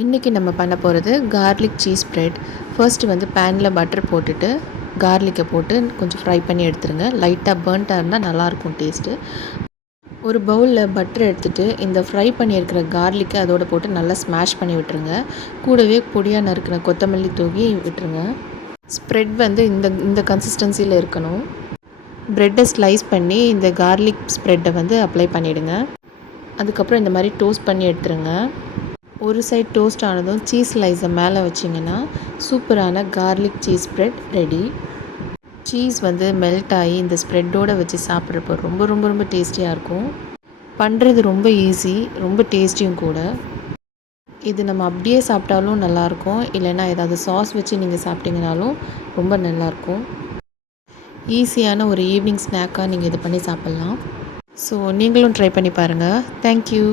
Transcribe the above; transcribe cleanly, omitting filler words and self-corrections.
இன்றைக்கி நம்ம பண்ண போகிறது கார்லிக் சீஸ் ஸ்ப்ரெட். ஃபர்ஸ்ட்டு வந்து பேனில் பட்டர் போட்டுட்டு கார்லிக்கை போட்டு கொஞ்சம் ஃப்ரை பண்ணி எடுத்துருங்க. லைட்டாக பர்ன்ட்டாக இருந்தால் நல்லாயிருக்கும் டேஸ்ட்டு. ஒரு பவுலில் பட்டர் எடுத்துகிட்டு இந்த ஃப்ரை பண்ணியிருக்கிற கார்லிக்கை அதோடு போட்டு நல்லா ஸ்மாஷ் பண்ணி விட்டுருங்க. கூடவே பொடியாக நறுக்கிற கொத்தமல்லி தூவி விட்டுருங்க. ஸ்ப்ரெட் வந்து இந்த இந்த கன்சிஸ்டன்சியில் இருக்கணும். ப்ரெட்டை ஸ்லைஸ் பண்ணி இந்த கார்லிக் ஸ்ப்ரெட்டை வந்து அப்ளை பண்ணிவிடுங்க. அதுக்கப்புறம் இந்த மாதிரி டோஸ்ட் பண்ணி எடுத்துருங்க. ஒரு சைட் டோஸ்ட் ஆனதும் சீஸ் ஸ்லைஸை மேலே வச்சிங்கன்னா சூப்பரான garlic cheese spread ready. Cheese வந்து மெல்ட் ஆகி இந்த ஸ்ப்ரெட்டோடு வச்சு சாப்பிட்றப்போ ரொம்ப ரொம்ப ரொம்ப டேஸ்டியாக இருக்கும். பண்ணுறது ரொம்ப ஈஸி, ரொம்ப டேஸ்டியும் கூட. இது நம்ம அப்படியே சாப்பிட்டாலும் நல்லாயிருக்கும், இல்லைன்னா ஏதாவது சாஸ் வச்சு நீங்கள் சாப்பிட்டீங்கனாலும் ரொம்ப நல்லாயிருக்கும். ஈஸியான ஒரு ஈவினிங் ஸ்நாக்காக நீங்கள் இது பண்ணி சாப்பிட்லாம். ஸோ நீங்களும் ட்ரை பண்ணி பாருங்கள். தேங்க்யூ.